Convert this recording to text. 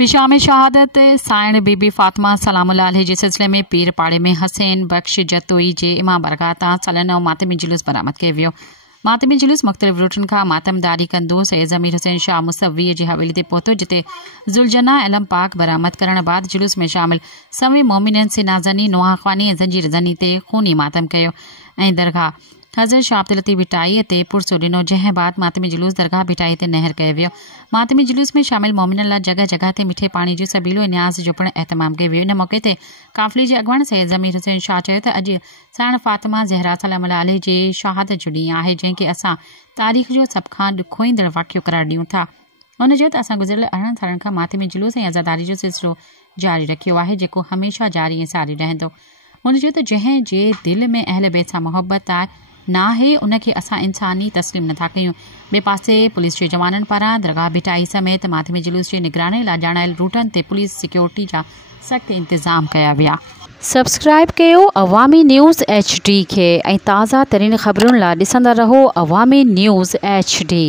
पिशाम शहादत साइण बीबी फातिमा सलामुल्लाह अलैह जे सिलसिले में पीर पाड़े में हसैन बख्श जतोई जे इमाम बरगाह तां सलन और मातमी जुलूस बरामद कयो वियो। मातमी जुलूस मुख़्तलिफ़ रूटनि खां मातमदारी कंदो सैयद ज़मीर हुसैन शाह मुसवी जी हवेली ते पहुतो, जिते ज़ुलजना इलम पाक बरामद करण बाद जुलूस में शामिल सवे मोमिनन से नाज़नी नोहा ख़्वानी ऐं ज़ंजीर ज़नी ते खूनी मातम कयो ऐं दरगाह हज़रत शाह अब्दुल लतीफ़ भिटाई ते पुरसो ॾिनो, जंहिं बाद मातमी जुलूस दरगाह भिटाई ते नहर कयो वियो। मातमी जुलूस में शामिल मोमिनन लाइ जगह जगह ते मिठे पानी जो सबीलो ऐं न्याज़ जो पिणु एहतमाम कयो वियो। इन मौक़े ते काफ़िले जे अॻुवाण सैयद ज़मीर हुसैन शाह चयो त अॼु साइण फातिमा ज़हरा सलामुल्लाह अलैह जे शहादत जो ॾींहुं आहे, जंहिंखे असां तारीख़ जो सभ खां ॾुखोईंदड़ वाक़ियो करार ॾियूं था। हुन चयो त असां गुज़िरियल 18 सालनि खां मातमी जुलूस ऐं आज़ादारी जो सिलसिलो जारी रखियो आहे, जेको हमेशह जारी ऐं सारी रहंदो। हुन चयो त जंहिं जे दिलि में अहल बैत सां मोहबत आहे नाहे, उनखे असां इंसानी तस्लीम नथा कयूं। ॿिए पासे पुलिस जे जवाननि पारां दरगाह भिटाई समेत मातमी जुलूस जे निगरानी लाइ ॼाणायल रूटनि ते पुलिस सिक्योरिटी जा सख़्त इंतज़ाम कया विया। सब्सक्राइब कयो अवामी न्यूज़ HD खे ऐं ताज़ा तरीन ख़बरुनि लाइ ॾिसंदा रहो अवामी न्यूज़ HD।